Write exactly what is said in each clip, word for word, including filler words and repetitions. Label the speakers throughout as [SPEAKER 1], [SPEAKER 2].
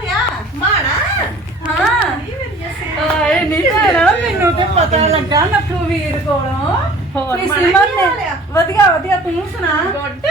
[SPEAKER 1] ਗਿਆ
[SPEAKER 2] ਮਾਣਾ
[SPEAKER 1] ਹਾਂ ਆਏ ਨਹੀਂ ਭੈਣਾ ਮੈਨੂੰ ਤੇ ਪਤਾ ਲੱਗਾ ਨੱਥੂ ਵੀਰ ਕੋਲੋਂ
[SPEAKER 2] ਹੋਰ
[SPEAKER 1] ਵੀ
[SPEAKER 2] ਮਾਣਾ
[SPEAKER 1] ਸਿਮਰ
[SPEAKER 2] ਕੀ
[SPEAKER 1] ਨੇ
[SPEAKER 2] ਹਾਲ ਆ?
[SPEAKER 1] ਵਧੀਆ ਵਧੀਆ ਤੂੰ ਸੁਣਾ
[SPEAKER 2] ਗੁੱਡ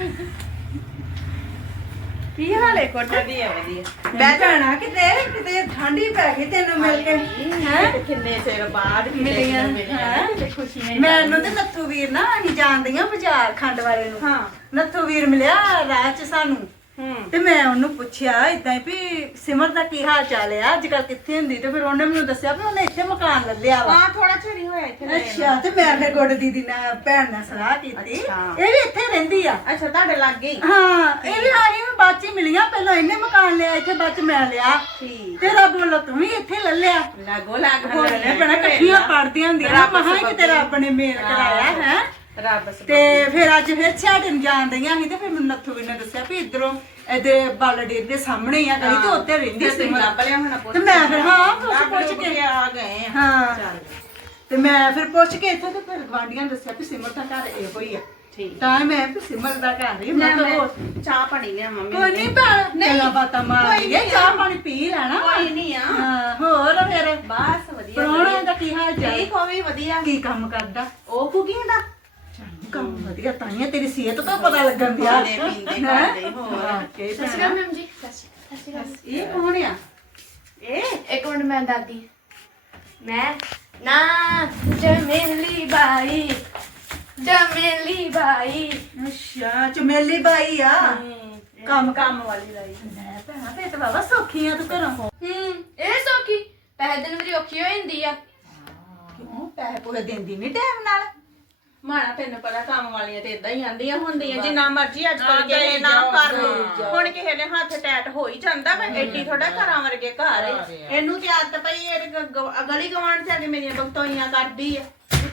[SPEAKER 2] ਕੀ ਹਾਲ ਹੈ ਗੁੱਡ ਵਧੀਆ ਵਧੀਆ
[SPEAKER 1] ਬਹਿ ਜਾਣਾ ਕਿਤੇ ਕਿਤੇ ਠੰਡੀ ਪੈ ਗਈ ਤੈਨੂੰ ਮਿਲ ਕੇ
[SPEAKER 2] ਹੈ ਕਿੰਨੇ ਚਿਰ ਬਾਅਦ
[SPEAKER 1] ਮਿਲੀਆਂ ਹੈ ਮੈਨੂੰ ਤੇ ਨੱਥੂ ਵੀਰ ਨਾ ਅਸੀਂ ਜਾਣਦੀਆਂ ਬਾਜ਼ਾਰ ਖੰਡ ਵਾਲੇ ਨੂੰ
[SPEAKER 2] ਹਾਂ
[SPEAKER 1] ਨੱਥੂ ਵੀਰ ਮਿਲਿਆ ਰਾਹ ਚ ਸਾਨੂੰ
[SPEAKER 2] ਹੂੰ
[SPEAKER 1] ਤੇ ਮੈਂ ਉਹਨੂੰ ਪੁੱਛਿਆ ਇਦਾਂ ਹੀ ਵੀ ਸਿਮਰ ਦਾ ਕੀ ਹਾਲ ਚਾਲ ਹੈ ਅੱਜ ਕੱਲ ਕਿੱਥੇ ਹੁੰਦੀ ਤੇ ਫਿਰ ਉਹਨੇ ਮੈਨੂੰ ਦੱਸਿਆ ਵੀ ਉਹਨੇ ਇੱਥੇ ਮਕਾਨ ਲੈ ਲਿਆ ਵਾ
[SPEAKER 2] ਹਾਂ ਥੋੜਾ ਚਿਰ ਹੀ ਹੋਇਆ ਇੱਥੇ ਰਹੇ ਨੂੰ।
[SPEAKER 1] ਅੱਛਾ ਤੇ ਮੈਂ ਫਿਰ ਗੁੱਡ ਦੀਦੀ ਨਾਲ ਭੈਣ ਨਾਲ ਸਲਾਹ ਕੀਤੀ
[SPEAKER 2] ਅੱਛਾ।
[SPEAKER 1] ਇਹ ਵੀ ਇੱਥੇ ਰਹਿੰਦੀ ਆ
[SPEAKER 2] ਅੱਛਾ ਤੁਹਾਡੇ ਲੱਗ ਗਈ
[SPEAKER 1] ਹਾਂ ਇਹ ਵੀ ਆਹੀ ਵੀ ਬਾਅਦ ਚ ਹੀ ਮਿਲੀਆਂ ਪਹਿਲਾਂ ਇਹਨੇ ਮਕਾਨ ਲਿਆ ਇੱਥੇ ਬਾਅਦ ਚ ਮੈਂ ਲਿਆ
[SPEAKER 2] ਠੀਕ
[SPEAKER 1] ਤੇਰਾ ਬੋਲੋ ਤੂੰ ਵੀ ਇੱਥੇ ਲੈ ਲਿਆ
[SPEAKER 2] ਲੱਗੋ ਲੱਗ
[SPEAKER 1] ਹੋਣੇ ਬਣਾ ਇਕੱਠੀਆਂ ਪੜਦੀਆਂ ਹੁੰਦੀਆਂ ਨਾ ਮਹਾਂ ਕਿ ਤੇਰਾ ਆਪਣੇ ਮੇਲ ਕਰਾਇਆ ਹੈ
[SPEAKER 2] ਰੱਬ
[SPEAKER 1] ਤੇ ਫਿਰ ਅੱਜ ਫਿਰ ਛਾੜੇ ਨੂੰ ਜਾਣ ਦਈਆਂ ਸੀ ਤੇ ਫਿਰ ਮੈਨੂੰ ਨੱਥੂ ਵੀ ਨੇ ਦੱਸਿਆ ਵੀ ਇਧਰੋਂ ਇਹਦੇ ਬਾਲੜੇ ਦੇ ਸਾਹਮਣੇ ਹੀ ਆ ਗਲੀ ਤੇ ਉੱਤੇ ਰਹਿੰਦੀ ਸੀ ਮੈਂ
[SPEAKER 2] ਲੱਭ ਲਿਆ ਹੁਣ ਪੁੱਛ
[SPEAKER 1] ਤੇ ਮੈਂ ਫਿਰ ਹਾਂ ਪੁੱਛ ਪੁੱਛ ਕੇ
[SPEAKER 2] ਆ ਗਏ ਆ
[SPEAKER 1] ਹਾਂ
[SPEAKER 2] ਚੱਲ
[SPEAKER 1] ਤੇ ਮੈਂ ਫਿਰ ਪੁੱਛ ਕੇ ਇੱਥੇ ਤੇ ਫਿਰ ਗਵਾਂਢੀਆਂ ਨੇ ਦੱਸਿਆ ਵੀ ਸਿਮਰ ਦਾ ਘਰ ਇਹੋ ਹੀ ਆ
[SPEAKER 2] ਠੀਕ
[SPEAKER 1] ਤਾਂ ਮੈਂ ਵੀ ਸਿਮਰ ਦਾ ਘਰ ਹੀ ਮੈਂ ਤਾਂ ਹੋਰ
[SPEAKER 2] ਚਾਹ ਪਾਣੀ ਲਿਆ ਮੰਮੀ
[SPEAKER 1] ਕੋਈ ਨਹੀਂ ਭੈਣ ਗੱਲਾਂ ਬਾਤਾਂ ਮਾਰ ਲਈਏ ਚਾਹ ਪਾਣੀ ਪੀ ਲੈਣਾ
[SPEAKER 2] ਕੋਈ ਨਹੀਂ ਆ
[SPEAKER 1] ਹਾਂ ਹੋਰ ਫਿਰ
[SPEAKER 2] ਬਸ ਵਧੀਆ
[SPEAKER 1] ਪ੍ਰਾਹੁਣੇ ਦਾ ਕੀ ਹਾਲ ਚਾਲ
[SPEAKER 2] ਠੀਕ ਹੋਵੇ ਵਧੀਆ
[SPEAKER 1] ਕੀ ਕੰਮ ਕਰਦਾ
[SPEAKER 2] ਉਹ ਕੁਕਿੰਗ ਦਾ
[SPEAKER 1] ਕੰਮ ਵਧੀਆ ਤਾਂ ਹੀ ਆ, ਤੇਰੀ ਸਿਹਤ ਤੋਂ ਪਤਾ ਲੱਗਣ ਦਿਆ
[SPEAKER 2] ਖਾਂਦੇ ਪੀਂਦੇ ਕਰਦੇ ਹੋਰ।
[SPEAKER 1] ਵਾਕਈ
[SPEAKER 3] ਸਤਿ ਸ਼੍ਰੀ
[SPEAKER 1] ਭੈਣਾ।
[SPEAKER 3] ਅਕਾਲ ਮੈਮ ਜੀ ਸਤਿ ਸ਼੍ਰੀ ਅਕਾਲ
[SPEAKER 1] ਇਹ ਕੌਣ ਆ
[SPEAKER 2] ਇਹ
[SPEAKER 3] ਇੱਕ ਮਿੰਟ ਮੈਂ ਦਾਦੀ ਮੈਂ ਨਾ ਚਮੇਲੀ ਬਾਈ ਚਮੇਲੀ ਬਾਈ
[SPEAKER 1] ਅੱਛਾ ਚਮੇਲੀ ਬਾਈ ਆ ਕੰਮ
[SPEAKER 2] ਕੰਮ ਵਾਲੀ ਲਾਈ
[SPEAKER 1] ਮੈਂ ਭੈਣਾ ਫੇਰ ਤਾਂ ਬਾਬਾ ਸੌਖੀ ਆ ਤੂੰ ਘਰੋਂ
[SPEAKER 3] ਹੂੰ ਇਹ ਸੌਖੀ ਪਹਿਲੇ ਦਿਨ ਮੇਰੀ ਔਖੀ ਹੋ ਜਾਂਦੀ ਆ
[SPEAKER 1] ਕਿਉਂ ਪੈਸੇ ਪੂਰੇ ਦਿੰਦੀ ਨਹੀਂ ਟਾਈਮ ਨਾਲ
[SPEAKER 2] ਮਾਣਾ ਤੈਨੂੰ ਪਤਾ ਕੰਮ ਵਾਲੀਆਂ ਤੇ ਇਦਾਂ ਹੀ ਆਂਦੀਆਂ ਹੁੰਦੀਆਂ ਜਿੰਨਾ ਮਰਜ਼ੀ ਅੱਜ ਕੱਲ ਕਿਸੇ ਨਾ ਕਰ ਲੋ ਹੁਣ ਕਿਸੇ ਦੇ ਹੱਥ ਟੈਟ ਹੋ ਹੀ ਜਾਂਦਾ ਮੈਂ ਐਡੀ ਥੋੜਾ ਘਰਾਂ ਵਰਗੇ ਘਰ ਏ ਇਹਨੂੰ ਤੇ ਆਦਤ ਪਈ ਇਹ ਗ- ਗ- ਗਲੀ ਗਵਾਂਢ ਤੇ ਆ ਕੇ ਮੇਰੀਆਂ ਬਖਤੋਈਆਂ ਕਰਦੀ ਆ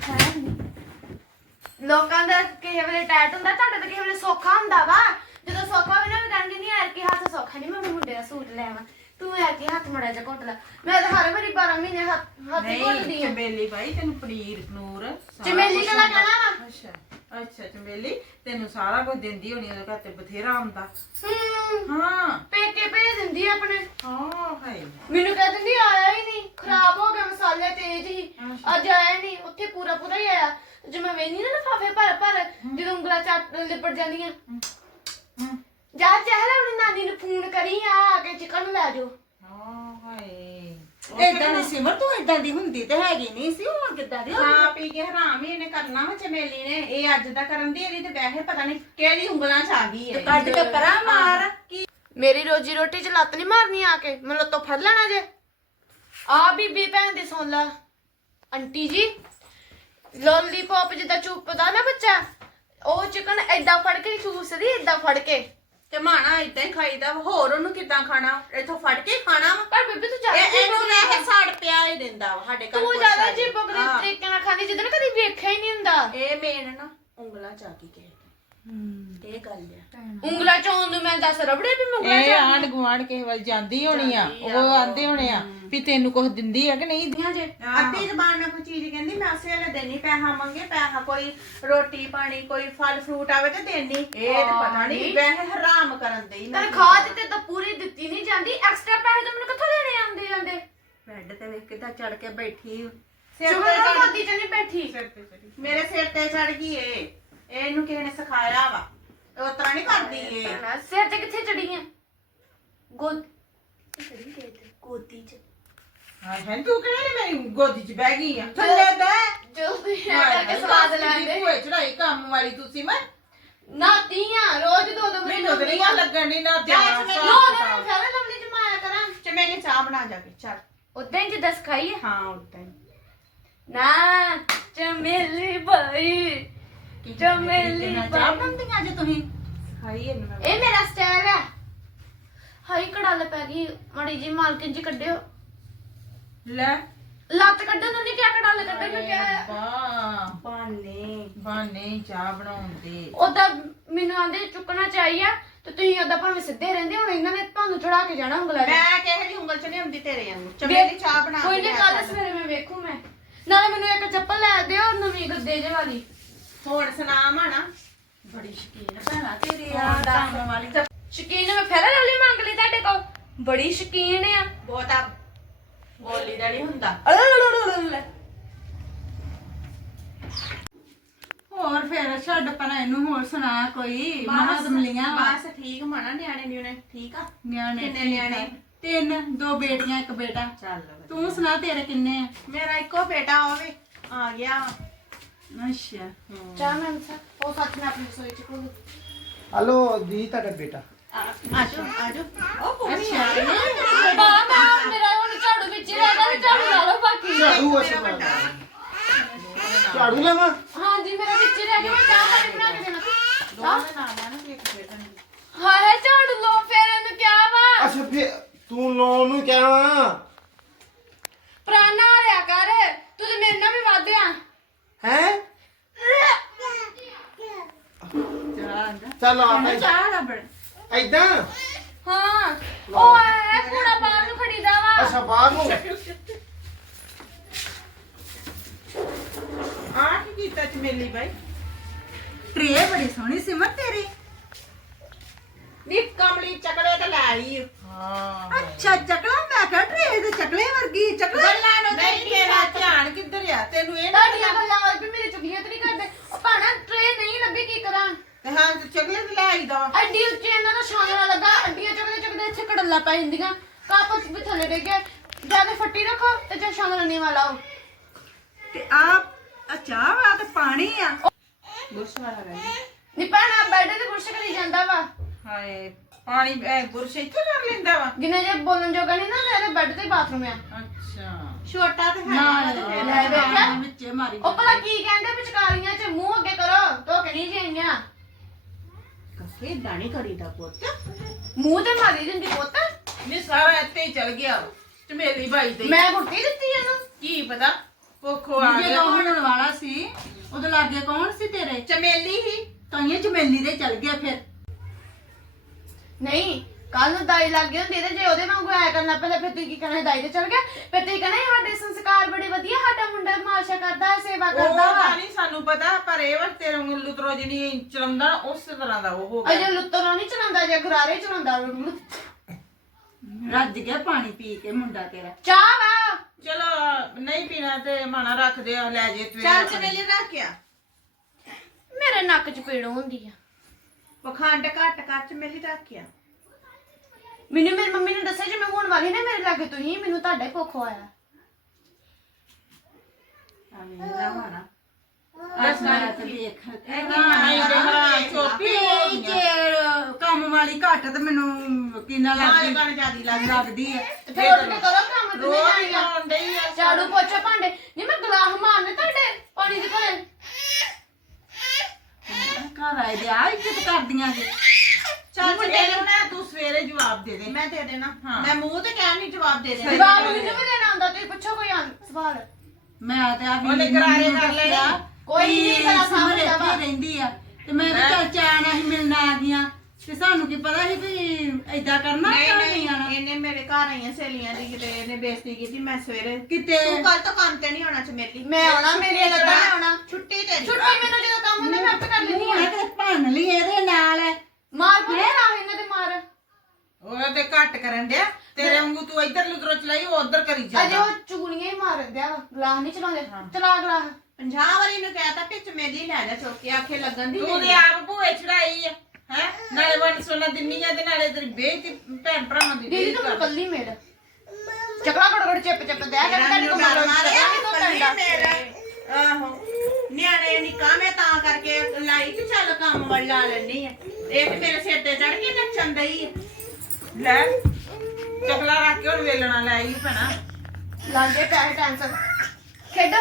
[SPEAKER 3] ਲੋਕਾਂ ਦਾ ਕਿਸੇ ਵੇਲੇ ਟੈਟ ਹੁੰਦਾ ਤੁਹਾਡੇ ਤਾਂ ਕਿਸੇ ਵੇਲੇ ਸੌਖਾ ਹੁੰਦਾ ਵਾ ਜਦੋਂ ਸੌਖਾ ਹੋਵੇ ਨਾ ਮੈਂ ਕਹਿੰਦੀ ਨਹੀਂ ਯਾਰ ਕਿ ਹੱਥ ਸੌਖਾ ਨਹੀਂ ਮੈਂ ਆਪਣੇ ਮੁੰਡੇ ਦਾ ਸੂਟ ਲੈ ਆਵਾਂ ਤੂੰ ਯਾਰ ਕਿ ਹੱਥ ਮੜਾ ਜਾ ਘੁੱਟ ਲੈ ਮੈਂ ਤਾਂ ਹਰ ਵਾਰੀ ਬਾਰਾਂ ਮਹੀਨੇ ਹੱਥ ਹੱਥ ਹੀ ਘੁੱਟਦੀ ਆ
[SPEAKER 2] ਚਮੇਲੀ ਭਾਈ ਤੈਨੂੰ ਪਨੀਰ ਪਨੂਰ
[SPEAKER 3] ਚਮੇਲੀ ਕਲਾ ਕਹਿਣਾ ਵਾ
[SPEAKER 2] ਅੱਛਾ ਅੱਛਾ ਚਮੇਲੀ ਤੈਨੂੰ ਸਾਰਾ ਕੁਝ ਦਿੰਦੀ ਹੋਣੀ ਉਹਦੇ ਘਰ ਤੇ ਬਥੇਰਾ ਆਉਂਦਾ
[SPEAKER 3] ਹੂੰ
[SPEAKER 2] ਹਾਂ
[SPEAKER 3] ਪੇਕੇ ਭੇਜ ਦਿੰਦੀ ਆ ਆਪਣੇ
[SPEAKER 2] ਹਾਂ ਹਾਏ
[SPEAKER 3] ਮੈਨੂੰ ਕਹਿ ਦਿੰਦੀ ਆਇਆ ਹੀ ਨਹੀਂ ਖਰਾਬ ਹੋ ਗਿਆ ਮਸਾਲੇ ਤੇਜ਼ ਹੀ ਅੱਜ ਆਇਆ ਨਹੀਂ ਉੱਥੇ ਪੂਰਾ ਪੂਰਾ ਹੀ ਆਇਆ ਜੇ ਮੈਂ ਵੇਨੀ ਨਾ ਲਫਾਫੇ ਭਰ ਭਰ ਜਦੋਂ ਉਂਗਲਾਂ ਚੱਟ ਲਿਪਟ ਜਾਂਦੀਆਂ ਜਾ ਚਹਿਲਾ ਆਪਣੀ ਨਾਨੀ ਨੂੰ ਫੋਨ ਕਰੀ ਆ ਆ ਕੇ ਚਿਕਨ ਲੈ ਜਾਓ
[SPEAKER 2] ਹਾਂ ਹਾਏ
[SPEAKER 1] ਏਦਾਂ ਦੀ ਸਿਮਰ ਤੂੰ ਏਦਾਂ ਦੀ ਹੁੰਦੀ ਤੇ ਹੈਗੀ ਨਹੀਂ ਸੀ ਹੁਣ ਕਿੱਦਾਂ ਦੀ ਹੋ ਗਈ?
[SPEAKER 2] ਖਾ ਪੀ ਕੇ ਹਰਾਮ ਹੀ ਇਹਨੇ ਕਰਨਾ ਵਾ ਚਮੇਲੀ ਨੇ ਇਹ ਅੱਜ ਦਾ ਕਰਨ ਦੀ ਇਹਦੀ ਤੇ ਵੈਸੇ ਪਤਾ ਨਹੀਂ ਕਿਹੜੀ ਉਂਗਲਾਂ ਚ ਆ ਗਈ ਹੈ
[SPEAKER 1] ਕੱਢ ਕੇ ਪਰਾਂ ਮਾਰ ਕੀ
[SPEAKER 3] ਮੇਰੀ ਰੋਜੀ ਰੋਟੀ ਚ ਲੱਤ ਨਹੀਂ ਮਾਰਨੀ ਆ ਕੇ ਮੈਂ ਲੱਤੋਂ ਫੜ ਲੈਣਾ ਜੇ ਆ ਬੀਬੀ ਭੈਣ ਦੀ ਸੁਣ ਲਾ ਆਂਟੀ ਜੀ ਲੋਲੀਪੌਪ ਜਿੱਦਾਂ ਚੁੱਪਦਾ ਨਾ ਬੱਚਾ ਉਹ ਚਿਕਨ ਏਦਾਂ ਫੜ ਕੇ ਚੂਸਦੀ ਏਦਾਂ ਫੜ ਕੇ
[SPEAKER 2] ਤੇ ਮਾਣਾ ਇਦਾਂ ਹੀ ਖਾਈਦਾ ਵਾ। ਹੋਰ ਉਹਨੂੰ ਕਿੱਦਾਂ ਖਾਣਾ ਇਥੋਂ ਫੜ ਕੇ ਖਾਣਾ ਵਾ
[SPEAKER 3] ਪਰ ਬੀਬੀ ਤੂੰ ਜ਼ਿਆਦਾ
[SPEAKER 2] ਇਹ ਇਹਨੂੰ ਵੈਸੇ ਸਾੜ ਪਿਆ ਹੀ ਦਿੰਦਾ ਵਾ ਸਾਡੇ ਘਰ
[SPEAKER 3] ਤੂੰ
[SPEAKER 2] ਕੁਛ
[SPEAKER 3] ਜ਼ਿਆਦਾ
[SPEAKER 2] ਆ
[SPEAKER 3] ਜੀ
[SPEAKER 2] ਜਾਏ।
[SPEAKER 3] ਬਗਦੇ
[SPEAKER 2] ਹਾਂ।
[SPEAKER 3] ਤਰੀਕੇ ਨਾਲ ਖਾਂਦੀ ਜਿੱਦਾਂ ਨਾ ਕਦੀ ਵੇਖਿਆ ਹੀ ਨਹੀਂ ਹੁੰਦਾ
[SPEAKER 2] ਇਹ ਮੇਨ ਨਾ ਉਂਗਲਾਂ ਚ ਆ ਕੇ ਕਿਸੇ ਤੇ ਇਹ ਗੱਲ ਆ
[SPEAKER 3] ਉਂਗਲਾ ਚੋਂ ਨੂੰ ਮੈਂ ਦੱਸ ਰਬੜੇ ਵੀ ਉਂਗਲਾ
[SPEAKER 4] ਇਹ ਆਂਢ ਗੁਆਂਢ ਕਿਸੇ ਵੱਲ ਜਾਂਦੀ ਹੋਣੀ ਆ ਉਹ ਆਂਦੇ ਹੋਣੇ ਆ ਵੀ ਤੈਨੂੰ ਕੁਝ ਦਿੰਦੀ ਆ ਕਿ ਨਹੀਂ
[SPEAKER 3] ਦੀਆਂ ਜੇ
[SPEAKER 2] ਅੱਧੀ ਜ਼ਬਾਨ ਨਾਲ ਕੋਈ ਚੀਜ਼ ਕਹਿੰਦੀ ਮੈਂ ਉਸੇ ਵੇਲੇ ਦੇਣੀ ਪੈਸਾ ਮੰਗੇ ਪੈਸਾ ਕੋਈ ਰੋਟੀ ਪਾਣੀ ਕੋਈ ਫਲ ਫਰੂਟ ਆਵੇ ਤੇ ਦੇਣੀ ਇਹ ਤੇ ਪਤਾ ਨਹੀਂ ਵੈਸੇ ਹਰਾਮ ਕਰਨ ਦੇ ਹੀ ਨਾ
[SPEAKER 3] ਤਨਖਾਹ ਤੇ ਤਾਂ ਪੂਰੀ ਦਿੱਤੀ ਨਹੀਂ ਜਾਂਦੀ ਐਕਸਟਰਾ ਪੈਸੇ ਤਾਂ ਮੈਨੂੰ ਕਿੱਥੋਂ ਦੇਣੇ ਆਉਂਦੇ ਜਾਂਦੇ
[SPEAKER 1] ਬੈੱਡ ਤੇ ਵੇਖ ਕਿੱਦਾਂ ਚੜ ਕੇ ਬੈਠੀ
[SPEAKER 2] ਸਿਰ
[SPEAKER 3] ਚੁੱਪ
[SPEAKER 2] ਤੇ
[SPEAKER 3] ਕਰੋ
[SPEAKER 2] ਚੜ੍ਹ-
[SPEAKER 3] ਮੋਦੀ ਚ ਨਹੀਂ ਬੈਠੀ
[SPEAKER 2] ਮੇਰੇ ਸਿਰ ਤੇ ਚੜ ਗਈ ਏ ਇਹਨੂੰ ਕਿਸੇ ਨੇ ਸਿਖਾਇਆ ਵਾ ਉਹ ਤਰ੍ਹਾਂ ਨਹੀਂ ਕਰਦੀ ਏ
[SPEAKER 3] ਮੈਂ ਸਿਰ ਤੇ ਕਿੱਥੇ ਚੜੀ ਆ ਗੋਦ ਚੜੀ ਗਈ ਤੇ ਗੋਦੀ ਚ
[SPEAKER 2] ਹਾਂ ਹੈ ਤੂੰ ਕਿਹਨੇ ਮੇਰੀ ਗੋਦੀ 'ਚ ਬਹਿ ਗਈ ਆ ਥੱਲੇ ਬਹਿ
[SPEAKER 3] ਜੋ ਵੀ ਹੈ ਕਰਕੇ ਸਵਾਦ ਲੈਂਦੇ
[SPEAKER 2] ਹੋਏ ਚੜਾਈ ਕੰਮ ਵਾਲੀ ਤੁਸੀਂ ਮੈਂ
[SPEAKER 3] ਨਾਤੀਆਂ ਰੋਜ਼ ਦੋ ਦੋ
[SPEAKER 2] ਮੈਨੂੰ ਤੇ ਨਹੀਂ ਆ ਲੱਗਣ ਦੀ ਨਾ
[SPEAKER 3] ਜਾ ਨੋ ਨਾ ਫੇਰ ਲਵਲੀ ਜਮਾਇਆ ਕਰਾਂ
[SPEAKER 2] ਚਮੇਲੀ ਚਾਹ ਬਣਾ ਜਾ ਕੇ ਚੱਲ
[SPEAKER 3] ਉਦਾਂ ਹੀ ਜਿੱਦਾਂ ਸਿਖਾਈ ਹੈ
[SPEAKER 2] ਹਾਂ ਉਦਾਂ ਹੀ
[SPEAKER 3] ਨਾ ਚਮੇਲੀ ਬਾਈ ਚਮੇਲੀ
[SPEAKER 1] ਚਾਹ
[SPEAKER 3] ਬਾਈ
[SPEAKER 1] ਬਣਦੀਆਂ ਜੇ ਤੁਸੀਂ
[SPEAKER 2] ਖਾਈ ਇਹਨੂੰ ਮੈਂ
[SPEAKER 3] ਇਹ ਮੇਰਾ ਸਟਾਈਲ ਹੈ ਹਾਈ ਕੜਾਲ ਪੈ ਗਈ ਮੜੀ ਜੀ ਮਾਲਕਨ ਜੀ ਕੱਢਿਓ
[SPEAKER 2] ਲੈ
[SPEAKER 3] ਲੱਤ ਕੱਢਣ ਨੂੰ ਨਹੀਂ ਕਿਆ ਕੜਾਲ ਕੱਢਣ ਨੂੰ ਕਿਹਾ
[SPEAKER 4] ਵਾਹ
[SPEAKER 2] ਬਾਨੇ
[SPEAKER 4] ਬਾਨੇ ਚਾਹ ਬਣਾਉਂਦੇ
[SPEAKER 3] ਉਦਾਂ ਮੈਨੂੰ ਆਂਦੇ ਚੁੱਕਣਾ ਚਾਹੀਏ ਤੇ ਤੁਸੀਂ ਉਦਾਂ ਭਾਵੇਂ ਸਿੱਧੇ ਰਹਿੰਦੇ ਹੁਣ ਇਹਨਾਂ ਨੇ ਤੁਹਾਨੂੰ ਚੜਾ ਕੇ ਜਾਣਾ ਉਂਗਲਾਂ
[SPEAKER 2] ਮੈਂ ਕਿਸੇ ਦੀ ਉਂਗਲ 'ਚ ਨਹੀਂ ਹੁੰਦੀ ਤੇਰੇ ਵਾਂਗੂ ਚਮੇਲੀ ਚਾਹ ਬਣਾ
[SPEAKER 3] ਕੋਈ
[SPEAKER 2] ਕੇ
[SPEAKER 3] ਨਹੀਂ
[SPEAKER 2] ਲਿਆ
[SPEAKER 3] ਕੱਲ
[SPEAKER 2] ਕਰ।
[SPEAKER 3] ਸਵੇਰੇ ਮੈਂ ਵੇਖੂ ਮੈਂ ਨਾਲੇ ਮੈਨੂੰ ਇੱਕ ਚੱਪਲ ਲੈ ਦਿਓ ਨਵੀਂ ਗੱਦੇ ਜੇ ਵਾਲੀ
[SPEAKER 2] ਹੁਣ ਸੁਣਾ ਮਾਣਾ
[SPEAKER 1] ਬੜੀ ਸ਼ਕੀਨ ਭੈਣਾ ਤੇਰੀ ਆ ਕੰਮ ਵਾਲੀ ਤਾਂ
[SPEAKER 3] ਸ਼ਕੀਨ ਮੈਂ ਫੇਰ ਲਵਲੀ ਮੰਗ ਲਈ ਤੁਹਾਡੇ ਕੋਲ ਬੜੀ ਸ਼ਕੀਨ ਆ।
[SPEAKER 2] ਬਹੁਤਾ ਬੋਲੀ ਦਾ ਨਹੀਂ ਹੁੰਦਾ।
[SPEAKER 1] ਹੋਰ ਫਿਰ ਛੱਡ ਪਰਾਂ ਇਹਨੂੰ, ਹੋਰ ਸੁਣਾ ਕੋਈ ਮਹਾਦ ਮਿਲੀਆਂ ਵਾ।
[SPEAKER 2] ਬਸ ਠੀਕ ਮਾਣਾ ਨਿਆਣੇ ਨਿਆਣੇ ਠੀਕ ਆ।
[SPEAKER 1] ਨਿਆਣੇ
[SPEAKER 2] ਕਿੰਨੇ
[SPEAKER 1] ਠੀਕ
[SPEAKER 2] ਨਿਆਣੇ?
[SPEAKER 1] ਆ। ਤਿੰਨ, ਦੋ ਬੇਟੀਆਂ ਇੱਕ ਬੇਟਾ।
[SPEAKER 2] ਚੱਲ
[SPEAKER 1] ਤੂੰ ਸੁਣਾ ਤੇਰੇ ਕਿੰਨੇ ਆ?
[SPEAKER 2] ਮੇਰਾ ਇੱਕੋ ਬੇਟਾ ਹੋਵੇ ਆ ਗਿਆ।
[SPEAKER 1] ਅੱਛਾ
[SPEAKER 3] ਚਾਹ ਮੈਂ ਉਹ ਸੱਚ ਮੈਂ ਆਪਣੀ ਰਸੋਈ ਚ ਕੋਲ
[SPEAKER 5] ਹਲੋ ਦੀ ਤੁਹਾਡਾ ਬੇਟਾ
[SPEAKER 2] ਆਜੋ ਆਜੋ ਉਹ
[SPEAKER 1] ਅੱਛਾ
[SPEAKER 3] ਬਾਬਾ ਮੇਰਾ ਹੁਣ ਝਾੜੂ ਵਿੱਚ ਹੀ ਰਹਿਦਾ ਵੀ ਝਾੜੂ ਲਾ ਲਓ ਬਾਕੀ।
[SPEAKER 5] ਝਾੜੂ ਅਸਲ ਝਾੜੂ ਲਾਵਾਂ
[SPEAKER 3] ਹਾਂਜੀ ਮੇਰਾ ਵਿੱਚ ਹੀ ਰਹਿ ਗਿਆ, ਮੈਂ ਚਾਹ ਪਾਣੀ ਬਣਾ ਕੇ ਦੇਣਾ।
[SPEAKER 2] ਦੋਵੇਂ ਨਾਮਾਂ ਨੂੰ ਇੱਕ ਫੇਰ
[SPEAKER 3] ਹਾਏ ਝਾੜੂ ਲੋ ਫੇਰ ਇਹਨੂੰ ਕਿਆ ਵਾ
[SPEAKER 5] ਅੱਛਾ ਫੇ ਤੂੰ ਲੋਨ ਨੂੰ ਕਹਿਣਾ
[SPEAKER 3] ਪ੍ਰਾਣਾ ਲਿਆ ਕਰ, ਤੂੰ ਤੇ ਮੇਰੇ ਨਾਲ ਵੀ ਵਾਧਿਆ।
[SPEAKER 5] ਹੈ ਚੱਲ ਆ ਭਾਈ
[SPEAKER 1] ਚਾਹ ਦਾ ਬੜ
[SPEAKER 5] ਐਦਾਂ
[SPEAKER 3] ਹਾਂ ਉਹ ਹੈ ਕੂੜਾ ਬਾਹਰ ਨੂੰ ਖੜੀਦਾ ਵਾ।
[SPEAKER 5] ਅੱਛਾ ਬਾਹਰ ਨੂੰ
[SPEAKER 2] ਆ ਕੀ ਕੀਤਾ ਚਮੇਲੀ ਬਾਈ?
[SPEAKER 1] ਟਰੇ ਬੜੀ ਸੋਹਣੀ ਸਿਮਰ ਤੇਰੀ।
[SPEAKER 2] ਨੀ ਕਮਲੀ ਚਕਲੇ ਤੇ ਲੈ ਆਈ।
[SPEAKER 4] ਹਾਂ
[SPEAKER 1] ਅੱਛਾ ਚਕਲਾ, ਮੈਂ ਕਿਹਾ ਟਰੇ ਦੇ ਚਕਲੇ ਵਰਗੀ ਚਕਲਾ।
[SPEAKER 2] ਗੱਲਾਂ ਨੂੰ ਨਹੀਂ ਤੇਰਾ ਧਿਆਨ ਕਿੱਧਰ ਆ? ਤੈਨੂੰ ਇਹ ਨਾ
[SPEAKER 3] ਤੁਹਾਡੀਆਂ ਗੱਲਾਂ ਵੱਲ ਵੀ ਮੇਰੀ ਚੁਗਲੀਆਂ ਤੇ ਨਹੀਂ ਕਰਦੇ। ਉਹ ਭਾਣਾ ਟਰੇ ਨਹੀਂ ਲੱਭੀ, ਕੀ ਕਰਾਂ?
[SPEAKER 2] ਤੇ ਹਾਂ ਚਕਲੇ ਤੇ ਲੈ ਆਈ ਦਾ।
[SPEAKER 3] ਅੱਡੀ ਉੱਚੇ ਇਹਨਾਂ ਦਾ ਸ਼ਾਨਰਾ ਲੱਗਾ, ਅੱਡੀਆਂ ਚੁਗਦੇ ਚੁਗਦੇ ਇੱਥੇ ਕੜੱਲਾ ਪੈ ਜਾਂਦੀਆਂ। ਕੱਪ ਵੀ ਥੱਲੇ ਡਿੱਗ ਗਿਆ। ਜਾਂ ਤੇ ਫੱਟੀ ਰੱਖੋ ਤੇ ਜਾਂ ਸ਼ਾਨਰਾ ਨੀਵਾ ਲਾਓ।
[SPEAKER 1] ਤੇ ਆ ਆ ਚਾਹ ਵਾ ਤੇ ਪਾਣੀ ਆ।
[SPEAKER 2] ਗੁਰਸ਼ ਵਾਲਾ ਰਹਿ
[SPEAKER 3] ਨੀ ਭੈਣਾ ਬੈੱਡ ਤੇ ਬੁਰਸ਼ ਕਰੀ ਜਾਂਦਾ ਵਾ।
[SPEAKER 2] ਹਾਏ ਪਾਣੀ ਇਹ ਗੁਰਸ਼ ਇੱਥੇ ਕਰ ਲੈਂਦਾ ਵਾ।
[SPEAKER 3] ਜਿੰਨੇ ਜੇ ਬੋਲਣ ਜੋਗਾ ਨਹੀਂ ਨਾ, ਇਹਦੇ ਬੈੱਡ ਤੇ ਬਾਥਰੂਮ ਆ।
[SPEAKER 2] ਅੱਛਾ ਛੋਟਾ ਤੇ ਹੈ
[SPEAKER 1] ਨਾ
[SPEAKER 3] ਲੈ ਵੇਖਿਆ?
[SPEAKER 1] ਵਿੱਚੇ ਮਾਰੀ
[SPEAKER 3] ਉਹ ਭਲਾ ਕੀ ਕਹਿੰਦੇ ਵਿਚਕਾਰੀਆਂ ਚ ਮੂੰਹ ਅੱਗੇ ਕਰੋ, ਧੋ ਕੇ ਨਹੀਂ ਜਾਈਆਂ।
[SPEAKER 2] ਕੱਕੇ ਦਾਣੀ ਕਰੀਦਾ ਪੁੱਤ।
[SPEAKER 3] ਮੂੰਹ ਤੇ ਮਾਰੀ ਦਿੰਦੀ ਪੁੱਤ।
[SPEAKER 2] ਨੀ ਸਾਰਾ ਇੱਥੇ ਹੀ ਚਲ ਗਿਆ ਚਮੇਲੀ ਬਾਈ ਦੇ।
[SPEAKER 3] ਮੈਂ ਗੁੱਟੀ ਦਿੱਤੀ ਇਹਨੂੰ।
[SPEAKER 2] ਕੀ ਪਤਾ ਭੁੱਖੋ ਆ
[SPEAKER 1] ਜੇ
[SPEAKER 2] ਗਿਆ।
[SPEAKER 1] ਹੋਣ ਵਾਲਾ ਸੀ ਉਹਦੇ ਲਾਗੇ ਕੌਣ ਸੀ ਤੇਰੇ?
[SPEAKER 2] ਚਮੇਲੀ ਹੀ
[SPEAKER 1] ਤਾਈਆਂ ਚਮੇਲੀ ਦੇ ਚਲ ਗਿਆ ਫਿਰ।
[SPEAKER 3] ਨਹੀਂ ਕੱਲ ਨੂੰ ਦਾਈ ਲੱਗ ਗਈ ਹੁੰਦੀ ਤੇ ਜੇ ਉਹਦੇ ਵਾਂਗੂ ਐ ਕਰਨਾ ਪਹਿਲਾਂ, ਫਿਰ ਤੁਸੀਂ ਕੀ ਕਰਨਾ? ਦਾਈ ਤੇ ਚਲ ਗਿਆ, ਫਿਰ ਤੁਸੀਂ ਕਹਿਣਾ ਇਹ ਸਾਡੇ ਸੰਸਕਾਰ ਬੜੇ ਵਧੀਆ, ਸਾਡਾ ਮੁੰਡਾ ਮਾਸ਼ਾ ਕਰਦਾ, ਸੇਵਾ
[SPEAKER 2] ਉਹ
[SPEAKER 3] ਕਰਦਾ ਵਾ।
[SPEAKER 2] ਤਾਂ ਨਹੀਂ ਸਾਨੂੰ ਪਤਾ, ਪਰ ਇਹ ਵਾਰ ਤੇਰੇ ਨੂੰ ਲੁਤਰੋ ਜਿਹਨੀ ਚਲਾਉਂਦਾ ਨਾ, ਉਸ ਤਰ੍ਹਾਂ ਦਾ ਉਹ ਹੋ ਗਿਆ।
[SPEAKER 3] ਅਜੇ ਲੁੱਤਰਾ ਨਹੀਂ ਚਲਾਉਂਦਾ, ਜੇ ਗਰਾਰੇ ਚਲਾਉਂਦਾ।
[SPEAKER 1] ਰੱਜ ਗਿਆ ਪਾਣੀ ਪੀ ਕੇ ਮੁੰਡਾ ਤੇਰਾ।
[SPEAKER 3] ਚਾਹ ਵਾ
[SPEAKER 2] ਚਲੋ ਨਹੀਂ ਪੀਣਾ ਤੇ ਮਾਣਾ ਰੱਖਦੇ ਆ, ਲੈ ਜੇ ਤੂੰ। ਚੱਲ ਚਮੇਲੀ ਰੱਖਿਆ।
[SPEAKER 3] ਮੇਰੇ ਨੱਕ 'ਚ ਪੀੜ ਹੁੰਦੀ ਆ।
[SPEAKER 2] ਪਖੰਡ ਘੱਟ ਕਰ ਚਮੇਲੀ ਰੱਖਿਆ।
[SPEAKER 3] ਮੈਨੂੰ ਮੇਰੀ ਮੰਮੀ ਨੇ ਦੱਸਿਆ ਜੇ ਮੈਂ ਹੋਣ ਵਾਲੀ ਨਾ ਮੇਰੇ ਲਾਗੇ ਤੁਸੀਂ, ਮੈਨੂੰ ਤੁਹਾਡਾ ਹੀ ਭੁੱਖ ਆਇਆ।
[SPEAKER 2] ਆਵੇਂ ਦਾ ਮਾਣਾ
[SPEAKER 1] ਅੱਜ ਮੈਂ ਤੇ ਵੇਖ
[SPEAKER 2] ਨਹੀਂ ਦੇਖਾ ਚੋਪੀ ਹੋ
[SPEAKER 1] ਤੇ
[SPEAKER 2] ਗਈਆਂ।
[SPEAKER 1] ਜੇ ਕੰਮ ਵਾਲੀ ਘੱਟ ਤੇ ਮੈਨੂੰ ਕਿੰਨਾ
[SPEAKER 2] ਨਾਲ
[SPEAKER 1] ਲੱਗਦੀ
[SPEAKER 2] ਗਣ ਜਿਆਦੀ ਲੱਗ
[SPEAKER 1] ਲੱਗਦੀ ਹੈ।
[SPEAKER 3] ਤੇ ਫਿਰ ਉੱਠ ਕੇ ਕਰੋ ਕੰਮ ਤੇ
[SPEAKER 2] ਰੋਜ਼
[SPEAKER 3] ਨਹੀਂ ਜਾਈਆਂ।
[SPEAKER 2] ਆਉਣ ਡਈ ਆ।
[SPEAKER 3] ਝਾੜੂ ਪੋਚਾ ਭਾਂਡੇ ਨਹੀਂ, ਮੈਂ ਗਲਾਸ ਮਾਰਨੇ ਤੁਹਾਡੇ ਪਾਣੀ ਦੇ ਘਰੇ।
[SPEAKER 1] ਘਰ ਆਏ ਦੇ ਆ ਇੱਜ਼ਤ ਕਰਦੀਆਂ ਜੀ।
[SPEAKER 2] ਚੱਲ ਚਮੇਲੀ ਨਾ ਤੂੰ ਸਵੇਰੇ ਜਵਾਬ ਦੇ ਦੇ। ਮੈਂ ਦੇ ਦੇਣਾ। ਮੈਂ ਮੂੰਹ ਤੇ ਕਹਿ ਨਹੀਂ ਜਵਾਬ ਦੇ ਦੇਣਾ।
[SPEAKER 3] ਜਵਾਬ ਮੈਨੂੰ ਵੀ ਦੇਣਾ ਆਉਂਦਾ, ਤੁਸੀਂ ਪੁੱਛੋ ਕੋਈ ਆਂ- ਸਵਾਲ।
[SPEAKER 1] ਮੈਂ ਤੇ ਆ ਵੀ
[SPEAKER 2] ਉਹਨੇ ਕਰਾਰੇ ਕਰ ਲਏ।
[SPEAKER 3] ਕੋਈ ਨਹੀਂ ਬੜਾ
[SPEAKER 1] ਸਿਮਰ
[SPEAKER 3] ਸਾਹਮਣੇ
[SPEAKER 1] ਇੱਥੇ
[SPEAKER 3] ਵਾ।
[SPEAKER 1] ਰਹਿੰਦੀ ਆ ਤੇ ਮੈਂ ਤੇ ਚੱਲ ਚਾਣਾ ਸੀ ਮਿਲਣ ਆ ਗਈਆਂ ਤੇ ਸਾਨੂੰ ਕੀ ਪਤਾ ਸੀ ਵੀ ਏਦਾਂ ਕਰਨਾ
[SPEAKER 2] ਨਹੀਂ
[SPEAKER 1] ਘਰ
[SPEAKER 2] ਨਹੀਂ
[SPEAKER 1] ਆਣਾ
[SPEAKER 2] ਇਹਨੇ ਮੇਰੇ ਘਰ ਆਈਆਂ ਸਹੇਲੀਆਂ ਦੀ ਕਿਤੇ ਇਹਨੇ ਬੇਇੱਜ਼ਤੀ ਕੀਤੀ। ਮੈਂ ਸਵੇਰੇ
[SPEAKER 1] ਕਿਤੇ
[SPEAKER 2] ਤੂੰ ਕੱਲ ਤੋਂ ਕੰਮ ਤੇ ਨਹੀਂ ਆਉਣਾ ਚਮੇਲੀ।
[SPEAKER 3] ਮੈਂ ਆਉਣਾ, ਮੇਰੀ ਲੱਤਾਂ ਮੈਂ ਆਉਣਾ।
[SPEAKER 2] ਛੁੱਟੀ ਤੇਰੀ।
[SPEAKER 3] ਛੁੱਟੀ ਮੈਨੂੰ ਜਦੋਂ ਕੰਮ ਹੁੰਦਾ ਮੈਂ ਆਪੇ ਕਰ ਲੈਂਦੀ
[SPEAKER 1] ਮੂੰਹ
[SPEAKER 3] ਆ।
[SPEAKER 1] ਹੈ ਤੇ ਭੰਨ ਲਈ ਇਹਦੇ ਨਾਲ।
[SPEAKER 3] ਮਾਰ ਪੁੱਤੇ ਰਾਹ ਇਹਨਾਂ ਦੇ ਮਾਰ।
[SPEAKER 2] ਉਹ ਤੇ ਘੱਟ ਕਰਨ ਡਿਆ। ਤੇਰੇ ਵਾਂਗੂ ਤੂੰ ਇੱਧਰ ਲੁਤਰੋ ਚਲਾਈ, ਉਹ ਉੱਧਰ ਕਰੀ
[SPEAKER 3] ਅਜੇ
[SPEAKER 2] ਜਾਂਦਾ।
[SPEAKER 3] ਉਹ ਚੁਗਲੀਆਂ ਹੀ ਮਾਰ ਦਿਆ ਵਾ, ਗਲਾਸ ਨਹੀਂ ਚਲਾਉਂਦੇ। ਚਲਾ ਗਲਾਸ।
[SPEAKER 2] ਪੰਜਾਹ ਵਾਰੀ ਨੂੰ ਕਹਿਤਾ ਕਿ ਚਮੇਲੀ ਲੈ ਜਾ ਚੁੱਕ ਕੇ, ਆਖੇ ਲੱਗਣ ਦੀ।
[SPEAKER 6] ਤੂੰ ਤੇ ਆਪ ਭੂਏ ਚੜਾਈ ਆ ਹੈ ਨਾਲੇ ਵਨ ਸੋਨਾ ਦਿੰਨੀ ਆ ਤੇ ਨਾਲੇ ਤੇਰੀ ਬੇਇੱਜ਼ਤੀ ਭੈਣ ਭਰਾਵਾਂ ਦੀ
[SPEAKER 3] ਦੀਦੀ ਤੂੰ ਕੱਲੀ ਮੇੜ ਚਕਲਾ ਘੜ ਘੜ ਚਿਪ ਚਿਪ ਦਿਆ ਕਰ ਤੁਹਾਡੇ ਕੋਲ ਮਾਰ ਮਾਰਿਆ ਮੈਨੂੰ ਟੰਡਾ।
[SPEAKER 2] ਆਹੋ ਨਿਆਣੇ ਨਿੱਕਾ ਮੈਂ ਤਾਂ ਕਰਕੇ ਲਾਈ ਤੇ ਚੱਲ ਕੰਮ ਵੱਲ ਲਾ ਲੈਣੀ ਆ। ਇਹ ਤੇ ਮੇਰੇ ਸਿਰ ਤੇ ਚੜ ਕੇ ਨੱਚਣ ਦਈ।
[SPEAKER 6] ਲੈ ਚਕਲਾ ਰੱਖ ਕੇ ਹੁਣ ਵੇਲਣਾ ਲੈ ਆਈ ਭੈਣਾ।
[SPEAKER 3] ਲਾਗੇ ਪੈਸੇ ਟੈਂਸ਼ਨ ਖੇਡੋ।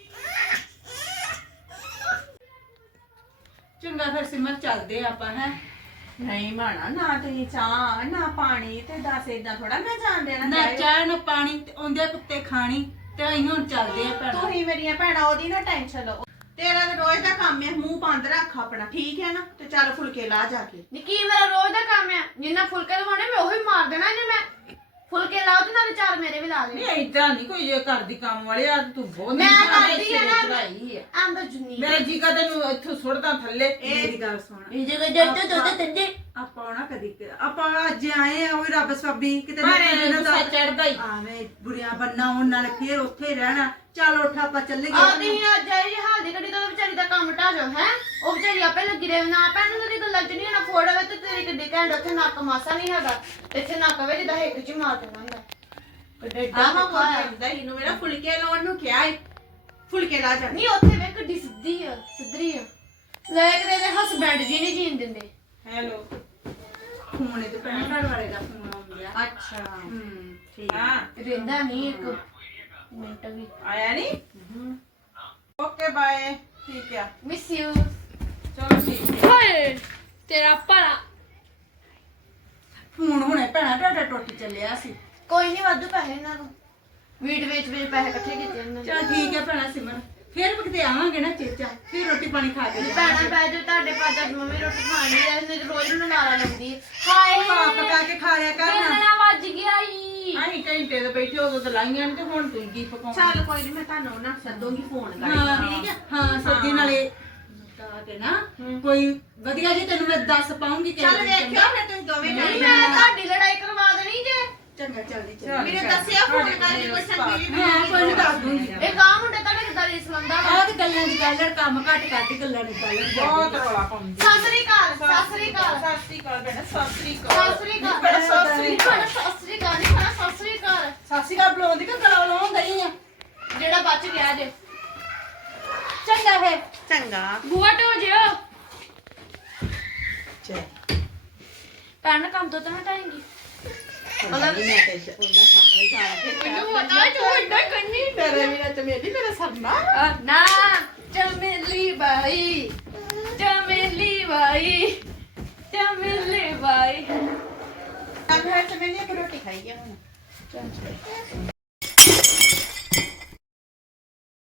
[SPEAKER 1] ਚੰਗਾ ਫਿਰ ਸਿਮਰ ਚੱਲਦੇ ਆਪਾਂ ਹੈ।
[SPEAKER 2] ਨਹੀਂ ਮਾਣਾ ਨਾ ਤੁਸੀਂ ਚਾਹ ਨਾ ਪਾਣੀ ਤੇ ਦੱਸ ਏਦਾਂ ਥੋੜਾ ਮੈਂ ਜਾਣ ਦੇਣਾ।
[SPEAKER 1] ਨਾ ਚਾਹ ਨਾ ਪਾਣੀ ਤੇ ਉਹਦੇ ਕੁੱਤੇ ਖਾਣੀ ਤੇ ਅਸੀਂ ਹੁਣ ਚੱਲਦੇ ਆ ਭੈਣਾ।
[SPEAKER 2] ਤੁਸੀਂ ਮੇਰੀਆਂ ਭੈਣਾਂ ਉਹਦੀ ਨਾ ਟੈਨਸ਼ਨ ਲਓ। ਤੇਰਾ ਤਾਂ ਰੋਜ਼ ਦਾ ਕੰਮ ਹੈ, ਮੂੰਹ ਬੰਦ ਰੱਖ ਆਪਣਾ, ਠੀਕ ਹੈ ਨਾ? ਤੇ ਚੱਲ ਫੁਲਕੇ ਲਾ ਜਾ ਕੇ।
[SPEAKER 3] ਨਿੱਕੀ ਮੇਰਾ ਰੋਜ਼ ਦਾ ਕੰਮ ਆ, ਜਿੰਨਾ ਫੁਲਕੇ ਲਵਾਉਣੇ ਮੈਂ ਉਹੀ ਮਾਰ ਦੇਣਾ ਜੇ ਮੈਂ ਫੁਲਕੇ ਲਾਓ ਤੇ ਨਾਲੇ ਚਾਰ ਘਰ ਮੇਰੇ ਵੀ ਲਾ
[SPEAKER 6] ਨਹੀਂ
[SPEAKER 3] ਲੈ
[SPEAKER 6] ਏਦਾਂ ਨਹੀਂ ਕੋਈ ਜੇ ਘਰ ਦੀ ਕੰਮ ਵਾਲੇ ਆ ਤੂੰ ਬਹੁਤ
[SPEAKER 3] ਮੈਂ
[SPEAKER 6] ਨਹੀਂ
[SPEAKER 3] ਕਰਦੀ ਆ ਨਾ
[SPEAKER 6] ਚੜਾਈ ਆ
[SPEAKER 3] ਆਂਦਾ ਜੁਨੀ
[SPEAKER 6] ਮੇਰਾ ਜੀ ਕਾ ਤੈਨੂੰ ਇੱਥੋਂ ਸੁੱਟਦਾ ਥੱਲੇ
[SPEAKER 1] ਮੇਰੀ ਗੱਲ ਸੁਣ
[SPEAKER 3] ਇਹ ਜਗ੍ਹਾ ਜੱਟ ਦੁੱਧ ਤੰਦੇ
[SPEAKER 1] ਆਪਾਂ ਨਾ ਕਦੀ ਆਪਾਂ ਅੱਜ ਆਏ ਆ ਉਹ ਰੱਬ ਸਵਾਬੀ ਕਿਤੇ
[SPEAKER 6] ਪਰ
[SPEAKER 1] ਨਾ
[SPEAKER 6] ਇਹ ਗੁੱਸਾ ਚੜਦਾ ਹੀ
[SPEAKER 1] ਆਵੇਂ ਬੁਰੀਆਂ ਬੰਨਾ ਉਹਨਾਂ ਨਾਲ ਫੇਰ ਉੱਥੇ ਹੀ ਰਹਿਣਾ ਚੱਲ ਉੱਠ ਆਪਾਂ ਚੱਲੇ
[SPEAKER 3] ਆ ਤੁਸੀਂ ਅੱਜ ਆਈ ਹਾਲ ਦੀ ਘੜੀ ਤੋਂ ਵਿਚਾਰੀ ਦਾ ਕੰਮ ਢਾ ਜਾਓ ਹੈ ਉਹ ਵਿਚਾਰੀ ਆਪੇ ਲੱਗੀ ਰਹੇ ਨਾ ਪੈਣ ਨੂੰ ਦੀ ਗੱਲਾਂ ਚ ਨਹੀਂ ਨਾ ਫੋੜ ਹੋਵੇ ਤੇ ਤੇਰੀ ਕਿੱਡੀ ਘੈਂਟ ਉੱਥੇ ਨੱਕ ਮਾਸਾ ਨਹੀਂ ਹੈਗਾ ਇੱਥੇ ਨੱਕ ਵੇ ਜਿੱਦਾਂ ਹਿੱਕ ਚ ਮਾਰ ਦੇਣਾ ਹੁੰਦਾ ਕਿੱਡੇ
[SPEAKER 2] ਆਵਾ
[SPEAKER 3] ਡਾਮਾ
[SPEAKER 2] ਕੋਲ ਪੈਂਦਾ ਇਹਨੂੰ ਮੇਰਾ ਫੁਲਕੇ ਲਾਉਣ ਨੂੰ ਕਿਹਾ ਏ ਫੁਲਕੇ ਲਾ ਜਾ
[SPEAKER 3] ਨਹੀਂ ਉੱਥੇ ਵੇ ਕਿੱਡੀ ਸਿੱਧੀ ਆ ਸਿੱਧਰੀ ਆ ਲੈ ਕੇ ਦੇ ਹਸਬੈਂਡ ਜੀ ਨਹੀਂ ਜੀਣ ਦਿੰਦੇ
[SPEAKER 6] ਹੈਲੋ
[SPEAKER 1] ਫੋਨ ਤੇ ਭੈਣ ਘਰ ਵਾਲੇ ਦਾ ਫੋਨ ਆਉਂ ਗਿਆ
[SPEAKER 2] ਅੱਛਾ
[SPEAKER 1] ਹੂੰ ਠੀਕ
[SPEAKER 6] ਹਾਂ
[SPEAKER 3] ਰਹਿੰਦਾ ਨਹੀਂ ਇੱਕ ਮਿੰਟ ਵੀ
[SPEAKER 6] ਆਇਆ ਨਹੀਂ ਓਕੇ ਬਾਏ ਠੀਕ ਆ
[SPEAKER 3] ਮਿਸ ਯੂ
[SPEAKER 6] ਚਲੋ ਠੀਕ
[SPEAKER 3] ਓਏ ਤੇਰਾ ਭਲਾ
[SPEAKER 1] ਫੋਨ ਹੁਣੇ ਭੈਣਾ ਤੁਹਾਡਾ ਟੁੱਟ ਚੱਲਿਆ ਸੀ
[SPEAKER 3] ਕੋਈ ਨਹੀਂ ਵਾਧੂ ਪੈਸੇ ਇਹਨਾਂ ਨੂੰ ਵੀਟ ਵੇਚ ਵੇਚ ਪੈਸੇ ਇਕੱਠੇ ਕੀਤੇ ਇਹਨਾਂ ਨੇ
[SPEAKER 1] ਚਲ ਠੀਕ ਹੈ ਭੈਣਾ ਸਿਮਰਨ ਫੇਰ ਵੀ ਕਿਤੇ ਆਵਾਂਗੇ ਨਾ ਚੇਚਾ ਫੇਰ ਰੋਟੀ ਪਾਣੀ ਖਾ ਕੇ
[SPEAKER 3] ਭੈਣਾਂ ਪੈ ਜਾ ਤੁਹਾਡੇ ਪਾਜਾ ਮੰਮੀ ਰੋਟੀ ਖਾਣੀ ਐ ਇਹਨੇ ਰੋਜ਼ ਨੂੰ ਨਾਲਾ ਲਾਉਂਦੀ ਹੈ ਹਾਏ
[SPEAKER 1] ਖਾ ਪਕਾ ਕੇ ਖਾ ਲਿਆ ਕਰ ਨਾ
[SPEAKER 3] ਕਿੰਨਾ ਵੱਜ ਗਿਆ ਈ
[SPEAKER 6] ਅਸੀਂ ਘੰਟੇ ਦੇ ਬੈਠੇ ਉਦੋਂ ਤੇ ਲਾਈਆਂ ਨੀ ਤੇ ਹੁਣ ਤੂੰ ਕੀ ਪਕਾਉਣਾ
[SPEAKER 2] ਚੱਲ ਕੋਈ ਨਹੀਂ ਮੈਂ ਤੁਹਾਨੂੰ ਨਾ ਸੱਦੂਗੀ ਫੋਨ
[SPEAKER 1] ਹਾਂ
[SPEAKER 2] ਕਰਕੇ
[SPEAKER 1] ਠੀਕ ਹੈ ਹਾਂ ਸਬਜ਼ੀ ਨਾਲੇ ਕਾ ਕੇ ਨਾ ਕੋਈ ਵਧੀਆ ਜੀ ਤੈਨੂੰ ਮੈਂ ਦੱਸ ਪਾਉਂਗੀ ਕਿ
[SPEAKER 2] ਚੱਲ ਵੇਖਿਓ ਫਿਰ ਤੁਸੀਂ ਦੋਵੇਂ
[SPEAKER 3] ਨਹੀਂ
[SPEAKER 2] ਜਾਣੇ
[SPEAKER 3] ਮੈਂ ਤੁਹਾਡੀ ਲੜਾਈ ਕਰਵਾ ਦੇਣੀ ਜੇ
[SPEAKER 1] ਚੰਗਾ ਚੱਲਦੀ ਚੱਲ
[SPEAKER 2] ਮੈਨੂੰ ਦੱਸਿਆ ਫੋਨ ਕਰਕੇ ਕੋਈ ਸੰਗੀਤ
[SPEAKER 1] ਹਾਂ ਕੋਈ ਨੀ ਦੱਸ ਦੂੰਗੀ
[SPEAKER 3] ਇਹ ਗਾਂ ਮੁੰਡੇ ਤੁਹਾਡੇ ਕਿੱਦਾਂ ਰੀਸ ਲੰਦਾ
[SPEAKER 1] ਆਹ ਤੇ ਗੱਲਾਂ ਦੀ ਗੱਲ ਹੈ, ਕੰਮ ਘੱਟ ਕਰਦੀ ਗੱਲਾਂ ਦੀ ਗੱਲ ਹੈ।
[SPEAKER 6] ਬਹੁਤ ਰੌਲਾ ਪਾਉਂਦੀ
[SPEAKER 3] ਸਾਸਰੀ ਕਾਲ ਸਾਸਰੀ ਕਾਲ
[SPEAKER 6] ਸਤਿ ਸ੍ਰੀ ਅਕਾਲ ਭੈਣਾ ਸਤਿ ਸ੍ਰੀ ਅਕਾਲ
[SPEAKER 3] ਸਾਸਰੀ ਕਾਲ
[SPEAKER 6] ਬੜਾ ਸਾਸਰੀ ਅਕਾਲ।
[SPEAKER 3] ਸਾਸਰੀ ਕਾਲ ਨਹੀਂ ਖਾਣਾ ਸਾਸਰੀ ਕਾਲ
[SPEAKER 1] ਸਾਸੀ ਦਾ ਬੁਲਾਉਂਦੀ ਕਿ ਗਲਾ ਲਾਉਣ ਦਈ ਆ
[SPEAKER 3] ਜਿਹੜਾ ਬਚ ਗਿਆ ਜੇ
[SPEAKER 1] ਚੰਗਾ ਹੈ
[SPEAKER 2] ਚੰਗਾ
[SPEAKER 3] ਬੂਆ ਟੋ ਜਿਓ ਪੈਨ ਕੰਮ ਤੋਂ ਤਾਂ ਹਟਾਏਂਗੀ
[SPEAKER 2] ਉਹਨਾਂ ਮੈਂ ਤੇ ਉਹਨਾਂ ਸਾਹਮਣੇ ਜਾ ਕੇ
[SPEAKER 3] ਮੈਨੂੰ ਪਤਾ ਤੂੰ ਇੰਨਾ ਕੰਨੀ
[SPEAKER 2] ਤੇਰੇ ਵੀਰਾ ਤੇ ਮੇਰੀ ਮੇਰਾ ਸਰਨਾ
[SPEAKER 3] ਨਾ ਚਮੇਲੀ ਬਾਈ ਚਮੇਲੀ ਬਾਈ ਚਮੇਲੀ ਬਾਈ
[SPEAKER 2] ਤਾਂ ਫਿਰ ਤੇ ਮੈਨੇ ਇੱਕ ਰੋਟੀ ਖਾਈ ਆ ਹੁਣ